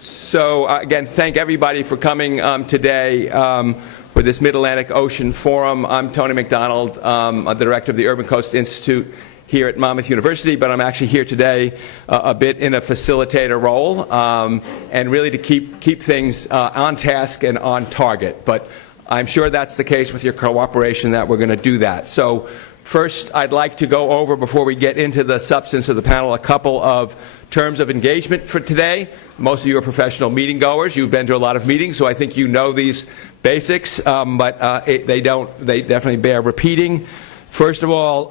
So again, thank everybody for coming today for this Mid-Atlantic Ocean Forum. I'm Tony MacDonald. I'm the director of the Urban Coast Institute here at Monmouth University, but I'm actually here today a bit in a facilitator role and really to keep things on task and on target. But I'm sure that's the case with your cooperation that we're going to do that. So first, I'd like to go over, before we get into the substance of the panel, a couple of terms of engagement for today. Most of you are professional meeting goers. You've been to a lot of meetings, so I think you know these basics, but they definitely bear repeating. First of all,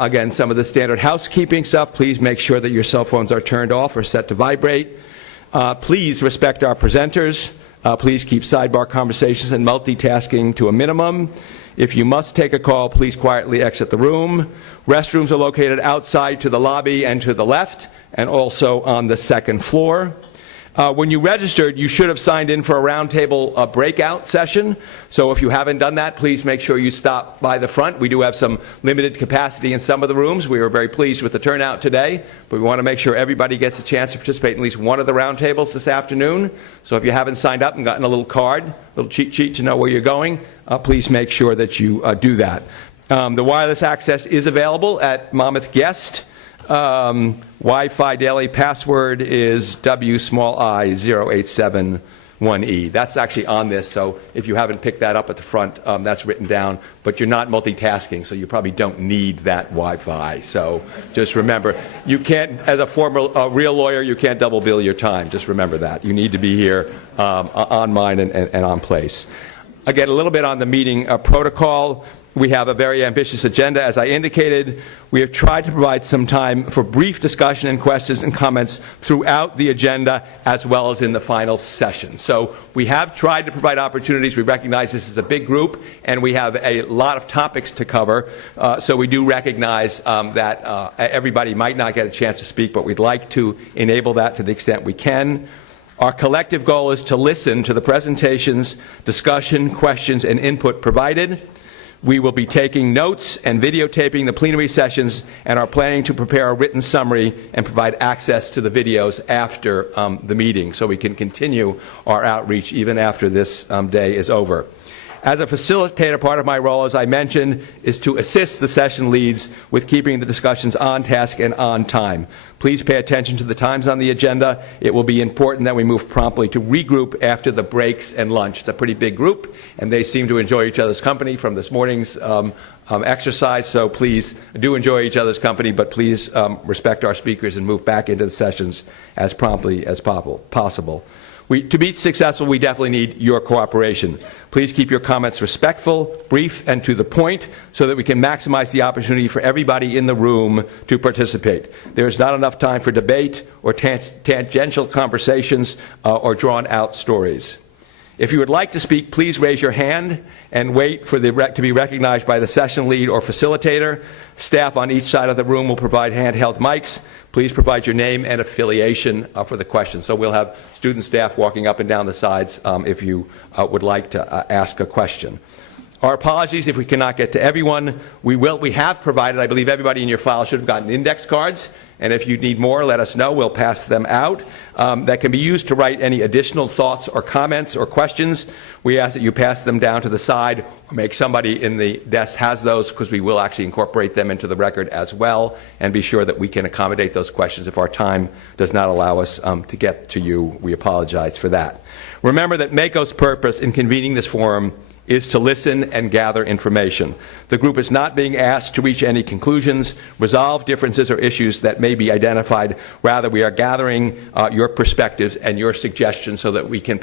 again, some of the standard housekeeping stuff. Please make sure that your cell phones are turned off or set to vibrate. Please respect our presenters. Please keep sidebar conversations and multitasking to a minimum. If you must take a call, please quietly exit the room. Restrooms are located outside to the lobby and to the left, and also on the second floor. When you registered, you should have signed in for a roundtable breakout session. So if you haven't done that, please make sure you stop by the front. We do have some limited capacity in some of the rooms. We were very pleased with the turnout today, but we want to make sure everybody gets a chance to participate in at least one of the roundtables this afternoon. So if you haven't signed up and gotten a little card, a little cheat sheet to know where you're going, please make sure that you do that. The wireless access is available at Monmouth Guest. Wi-Fi daily password is WI0871E. That's actually on this, so if you haven't picked that up at the front, that's written down, but you're not multitasking, so you probably don't need that Wi-Fi. So just remember, you can't, as a former real lawyer, you can't double bill your time. Just remember that. You need to be here on mine and on place. Again, a little bit on the meeting protocol. We have a very ambitious agenda, as I indicated. We have tried to provide some time for brief discussion and questions and comments throughout the agenda, as well as in the final session. So we have tried to provide opportunities. We recognize this is a big group, and we have a lot of topics to cover. So we do recognize that everybody might not get a chance to speak, but we'd like to enable that to the extent we can. Our collective goal is to listen to the presentations, discussion, questions, and input provided. We will be taking notes and videotaping the plenary sessions and are planning to prepare a written summary and provide access to the videos after the meeting so we can continue our outreach even after this day is over. As a facilitator, part of my role, as I mentioned, is to assist the session leads with keeping the discussions on task and on time. Please pay attention to the times on the agenda. It will be important that we move promptly to regroup after the breaks and lunch. It's a pretty big group, and they seem to enjoy each other's company from this morning's exercise, so please do enjoy each other's company, but please respect our speakers and move back into the sessions as promptly as possible. To be successful, we definitely need your cooperation. Please keep your comments respectful, brief, and to the point so that we can maximize the opportunity for everybody in the room to participate. There is not enough time for debate or tangential conversations or drawn-out stories. If you would like to speak, please raise your hand and wait for to be recognized by the session lead or facilitator. Staff on each side of the room will provide handheld mics. Please provide your name and affiliation for the question. So we'll have student staff walking up and down the sides if you would like to ask a question. Our apologies if we cannot get to everyone. We have provided, I believe everybody in your file should have gotten index cards, and if you need more, let us know. We'll pass them out. That can be used to write any additional thoughts or comments or questions. We ask that you pass them down to the side or make somebody in the desk has those, because we will actually incorporate them into the record as well, and be sure that we can accommodate those questions if our time does not allow us to get to you. We apologize for that. Remember that MACO's purpose in convening this forum is to listen and gather information. The group is not being asked to reach any conclusions, resolve differences or issues that may be identified. Rather, we are gathering your perspectives and your suggestions so that we can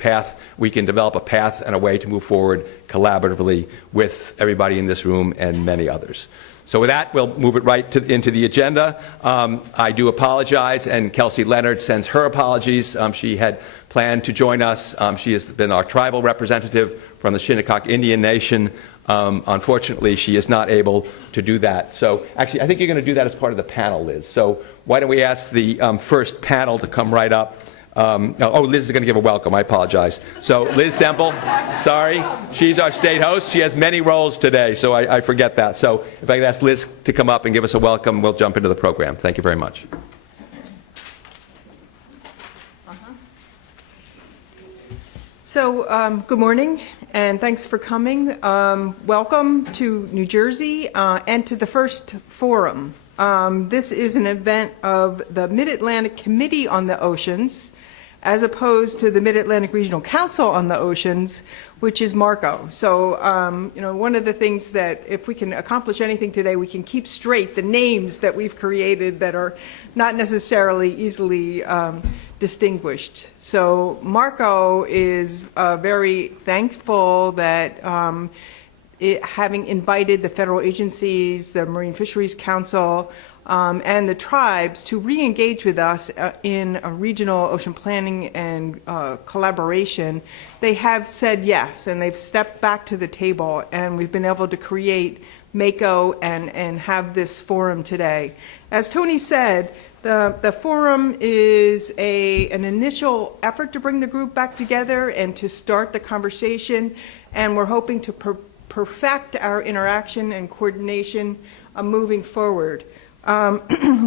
develop a path and a way to move forward collaboratively with everybody in this room and many others. So with that, we'll move it right into the agenda. I do apologize, and Kelsey Leonard sends her apologies. She had planned to join us. She has been our tribal representative from the Shinnecock Indian Nation. Unfortunately, she is not able to do that. So actually, I think you're going to do that as part of the panel, Liz. So why don't we ask the first panel to come right up. Liz is going to give a welcome. I apologize. So Liz Semple, sorry. She's our state host. She has many roles today, so I forget that. So if I could ask Liz to come up and give us a welcome, we'll jump into the program. Thank you very much. Good morning, and thanks for coming. Welcome to New Jersey and to the first forum. This is an event of the Mid-Atlantic Committee on the Oceans, as opposed to the Mid-Atlantic Regional Council on the Oceans, which is MARCO. So, one of the things that if we can accomplish anything today, we can keep straight the names that we've created that are not necessarily easily distinguished. So MARCO is very thankful that having invited the federal agencies, the Marine Fisheries Council, and the tribes to re-engage with us in a regional ocean planning and collaboration, they have said yes, and they've stepped back to the table, and we've been able to create MACO and have this forum today. As Tony said, the forum is an initial effort to bring the group back together and to start the conversation, and we're hoping to perfect our interaction and coordination moving forward.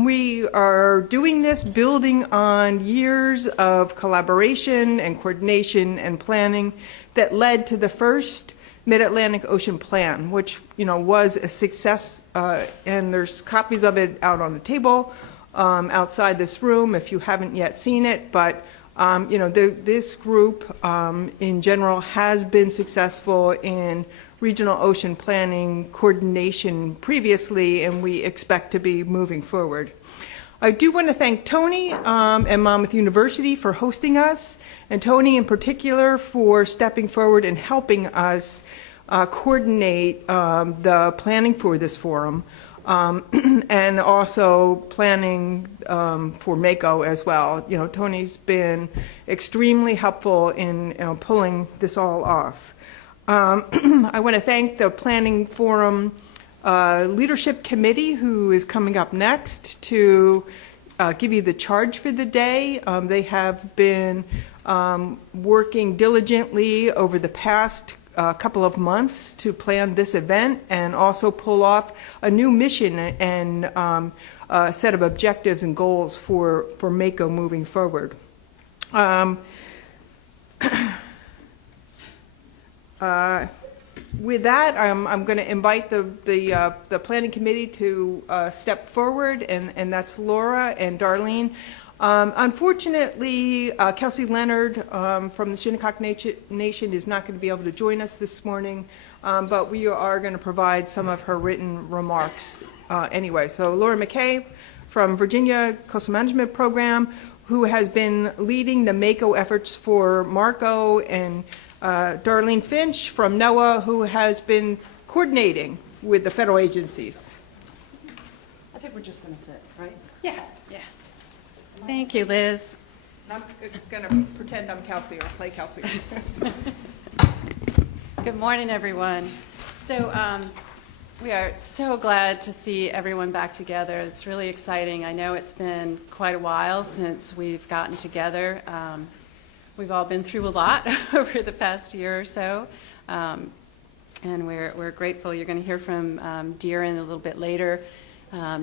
We are doing this building on years of collaboration and coordination and planning that led to the first Mid-Atlantic Ocean Plan, which was a success, and there's copies of it out on the table outside this room if you haven't yet seen it. But this group in general has been successful in regional ocean planning coordination previously, and we expect to be moving forward. I do want to thank Tony and Monmouth University for hosting us, and Tony in particular for stepping forward and helping us coordinate the planning for this forum, and also planning for MACO as well. Tony's been extremely helpful in pulling this all off. I want to thank the Planning Forum Leadership Committee, who is coming up next to give you the charge for the day. They have been working diligently over the past couple of months to plan this event and also pull off a new mission and a set of objectives and goals for MACO moving forward. With that, I'm going to invite the planning committee to step forward, and that's Laura and Darlene. Unfortunately, Kelsey Leonard from the Shinnecock Nation is not going to be able to join us this morning, but we are going to provide some of her written remarks anyway. So Laura McKay from Virginia Coastal Management Program, who has been leading the MACO efforts for MARCO, and Darlene Finch from NOAA, who has been coordinating with the federal agencies. I think we're just going to sit, right? Yeah. Thank you, Liz. I'm going to pretend I'm Kelsey or play Kelsey. Good morning, everyone. So we are so glad to see everyone back together. It's really exciting. I know it's been quite a while since we've gotten together. We've all been through a lot over the past year or so, and we're grateful. You're going to hear from Deerin a little bit later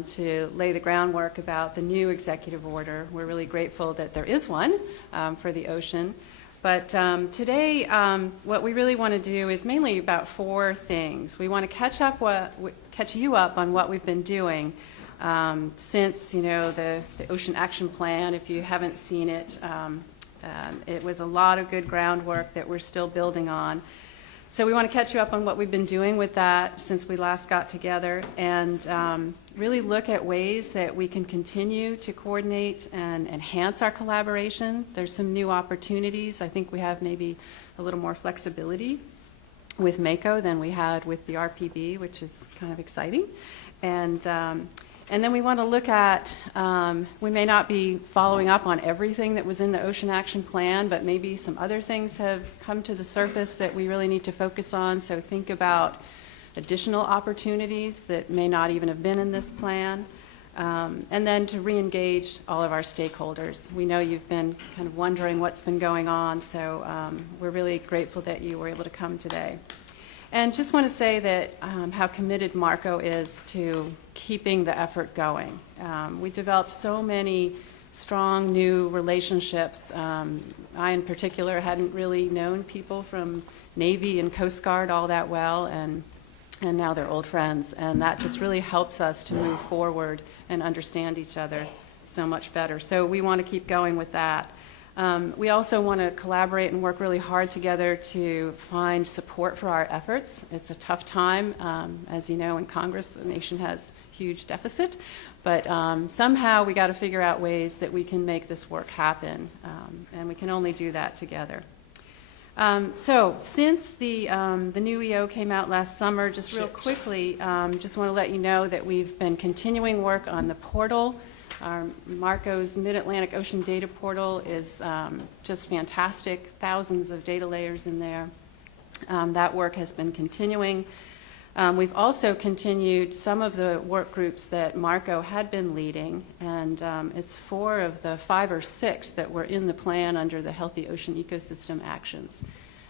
to lay the groundwork about the new executive order. We're really grateful that there is one for the ocean. But today, what we really want to do is mainly about four things. We want to catch you up on what we've been doing since the Ocean Action Plan. If you haven't seen it, it was a lot of good groundwork that we're still building on. So we want to catch you up on what we've been doing with that since we last got together, and really look at ways that we can continue to coordinate and enhance our collaboration. There's some new opportunities. I think we have maybe a little more flexibility with MACO than we had with the RPB, which is kind of exciting. And then we want to look at, we may not be following up on everything that was in the Ocean Action Plan, but maybe some other things have come to the surface that we really need to focus on. So think about additional opportunities that may not even have been in this plan. And then to re-engage all of our stakeholders. We know you've been kind of wondering what's been going on, so we're really grateful that you were able to come today. And just want to say that how committed MARCO is to keeping the effort going. We developed so many strong new relationships I in particular hadn't really known people from Navy and Coast Guard all that well, and now they're old friends, and that just really helps us to move forward and understand each other so much better. So we want to keep going with that. We also want to collaborate and work really hard together to find support for our efforts. It's a tough time. As you know, in Congress, the nation has huge deficit, but somehow we got to figure out ways that we can make this work happen, and we can only do that together. So since the new EO came out last summer, just real quickly, just want to let you know that we've been continuing work on the portal. Marco's Mid-Atlantic Ocean Data Portal is just fantastic, thousands of data layers in there. That work has been continuing. We've also continued some of the work groups that Marco had been leading, and it's 4 of the 5 or 6 that were in the plan under the Healthy Ocean Ecosystem Actions.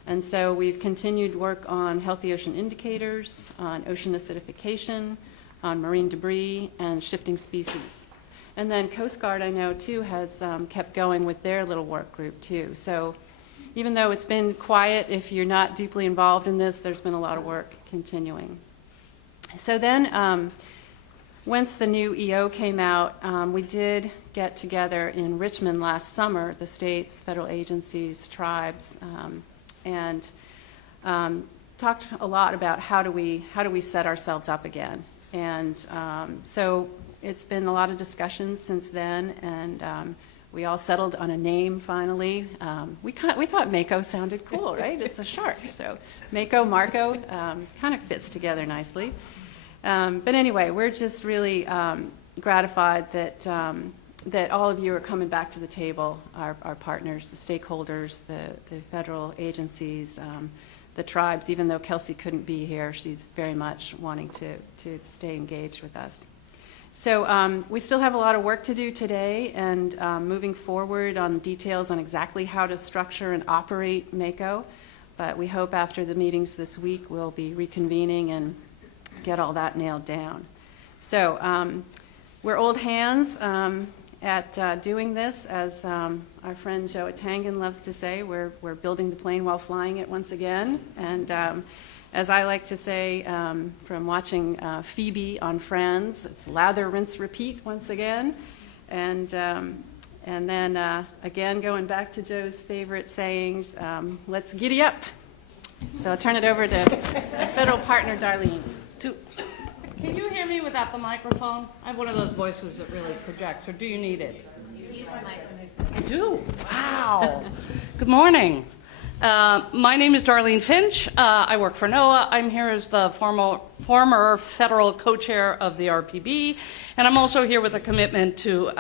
And so we've continued work on healthy ocean indicators, on ocean acidification, on marine debris, and shifting species. And then Coast Guard, I know, too, has kept going with their little work group, too. So even though it's been quiet, if you're not deeply involved in this, there's been a lot of work continuing. So then, once the new EO came out, we did get together in Richmond last summer, the states, federal agencies, tribes, and talked a lot about how do we set ourselves up again. And so it's been a lot of discussions since then, and we all settled on a name finally. We thought Mako sounded cool, right? It's a shark, so Mako, Marco, kind of fits together nicely. But anyway, we're just really gratified that that all of you are coming back to the table, our partners, the stakeholders, the federal agencies, the tribes. Even though Kelsey couldn't be here, she's very much wanting to stay engaged with us. So we still have a lot of work to do today, and moving forward on details on exactly how to structure and operate Mako. But we hope after the meetings this week we'll be reconvening and get all that nailed down. So we're old hands at doing this, as our friend Joe Tangen loves to say. We're building the plane while flying it once again. And as I like to say, from watching Phoebe on Friends, it's lather, rinse, repeat once again. And then again, going back to Joe's favorite sayings, let's giddy up. So I'll turn it over to my federal partner, Darlene. Can you hear me without the microphone? I have one of those voices that really projects, or do you need it? You need the microphone. I do? Wow. Good morning. My name is Darlene Finch. I work for NOAA. I'm here as the former federal co-chair of the RPB, and I'm also here with a commitment to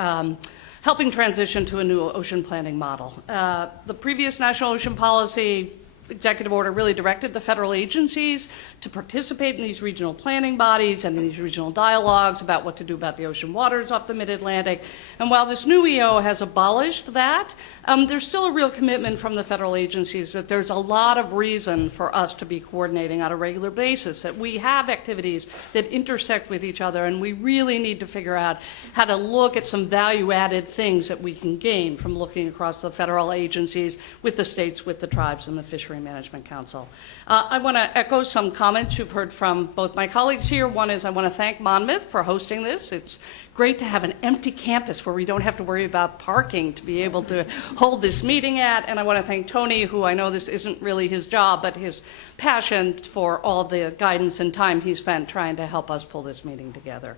helping transition to a new ocean planning model. The previous National Ocean Policy executive order really directed the federal agencies to participate in these regional planning bodies and in these regional dialogues about what to do about the ocean waters off the mid-Atlantic. And while this new EO has abolished that, there's still a real commitment from the federal agencies that there's a lot of reason for us to be coordinating on a regular basis, that we have activities that intersect with each other, and we really need to figure out how to look at some value-added things that we can gain from looking across the federal agencies with the states, with the tribes, and the Fishery Management Council. I want to echo some comments you've heard from both my colleagues here. One is I want to thank Monmouth for hosting this. It's great to have an empty campus where we don't have to worry about parking to be able to hold this meeting at. And I want to thank Tony, who I know this isn't really his job, but his passion for all the guidance and time he spent trying to help us pull this meeting together.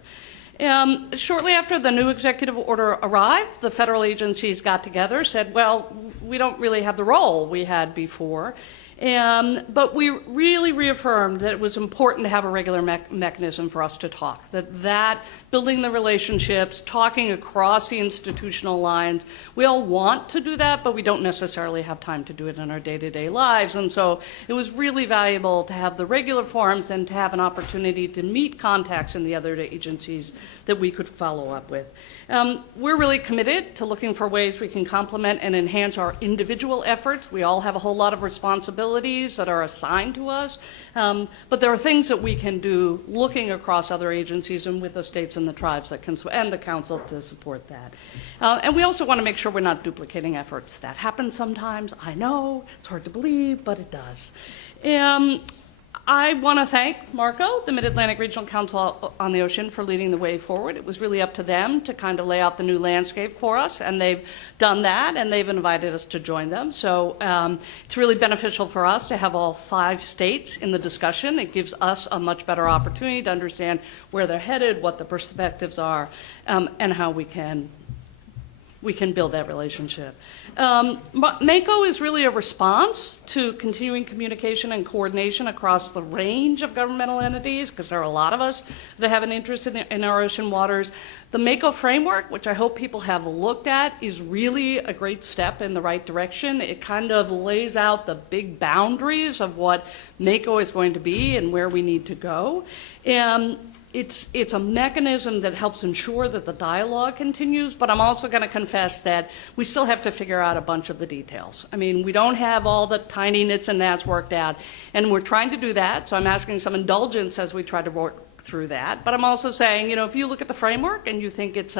Shortly after the new executive order arrived, the federal agencies got together, said, well, we don't really have the role we had before. But we really reaffirmed that it was important to have a regular mechanism for us to talk, that building the relationships, talking across the institutional lines, we all want to do that, but we don't necessarily have time to do it in our day-to-day lives. And so it was really valuable to have the regular forums and to have an opportunity to meet contacts in the other agencies that we could follow up with. We're really committed to looking for ways we can complement and enhance our individual efforts. We all have a whole lot of responsibility responsibilities that are assigned to us. But there are things that we can do looking across other agencies and with the states and the tribes that can, and the council to support that. And we also want to make sure we're not duplicating efforts. That happens sometimes. I know, it's hard to believe, but it does. I want to thank Marco, the Mid-Atlantic Regional Council on the Ocean, for leading the way forward. It was really up to them to kind of lay out the new landscape for us, and they've done that, and they've invited us to join them. So it's really beneficial for us to have all 5 states in the discussion. It gives us a much better opportunity to understand where they're headed, what the perspectives are, and how we can build that relationship. MACO is really a response to continuing communication and coordination across the range of governmental entities, because there are a lot of us that have an interest in our ocean waters. The MACO framework, which I hope people have looked at, is really a great step in the right direction. It kind of lays out the big boundaries of what MACO is going to be and where we need to go. It's a mechanism that helps ensure that the dialogue continues, but I'm also going to confess that we still have to figure out a bunch of the details. I mean, we don't have all the tiny nits and gnats worked out, and we're trying to do that, so I'm asking some indulgence as we try to work through that. But I'm also saying, you know, if you look at the framework and you think it's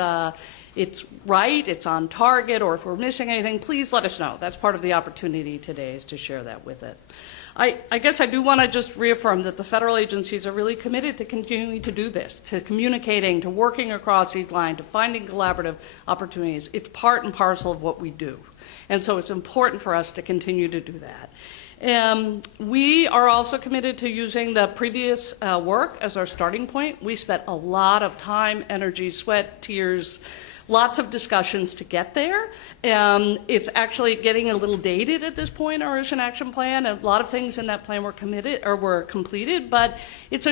right, it's on target, or if we're missing anything, please let us know. That's part of the opportunity today, is to share that with it. I guess I do want to just reaffirm that the federal agencies are really committed to continuing to do this, to communicating, to working across each line, to finding collaborative opportunities. It's part and parcel of what we do. And so it's important for us to continue to do that. We are also committed to using the previous work as our starting point. We spent a lot of time, energy, sweat, tears, lots of discussions to get there. It's actually getting a little dated at this point, our Ocean Action Plan. A lot of things in that plan were completed, but it's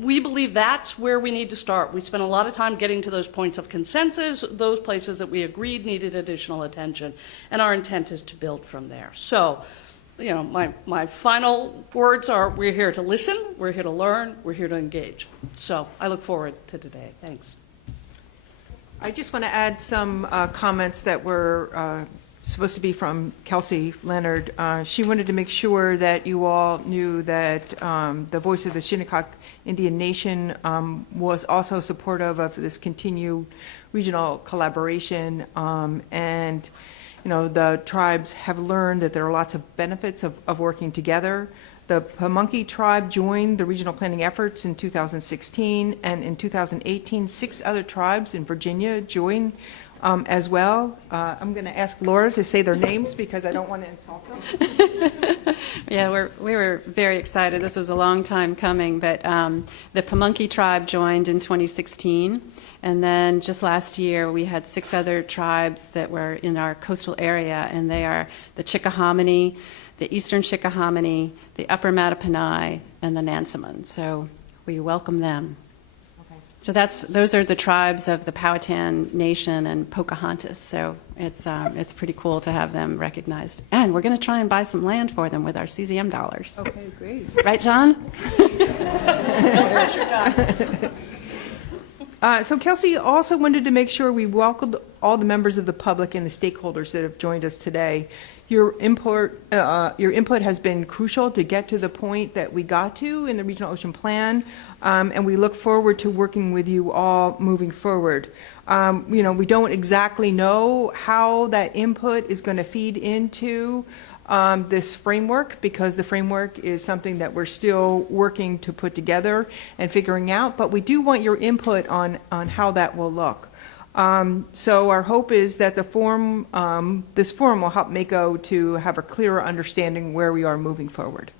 we believe that's where we need to start. We spent a lot of time getting to those points of consensus, those places that we agreed needed additional attention, and our intent is to build from there. So, you know, my final words are, we're here to listen, we're here to learn, we're here to engage. So I look forward to today. Thanks. I just want to add some comments that were supposed to be from Kelsey Leonard. She wanted to make sure that you all knew that the voice of the Shinnecock Indian Nation was also supportive of this continued regional collaboration, and you know, the tribes have learned that there are lots of benefits of working together. The Pamunkey tribe joined the regional planning efforts in 2016, and in 2018, 6 other tribes in Virginia joined as well. I'm going to ask Laura to say their names because I don't want to insult them. Yeah, we were very excited. This was a long time coming, but the Pamunkey tribe joined in 2016, and then just last year we had 6 other tribes that were in our coastal area, and they are the Chickahominy, the Eastern Chickahominy, the Upper Mattaponi, and the Nansemond. So we welcome them. Okay. So those are the tribes of the Powhatan Nation and Pocahontas. So it's pretty cool to have them recognized. And we're going to try and buy some land for them with our CZM dollars. Okay, great. Right, John? So Kelsey also wanted to make sure we welcomed all the members of the public and the stakeholders that have joined us today. Your input has been crucial to get to the point that we got to in the Regional Ocean Plan, and we look forward to working with you all moving forward. You know, we don't exactly know how that input is going to feed into this framework, because the framework is something that we're still working to put together and figuring out, but we do want your input on how that will look. So our hope is that this forum will help MACO to have a clearer understanding where we are moving forward.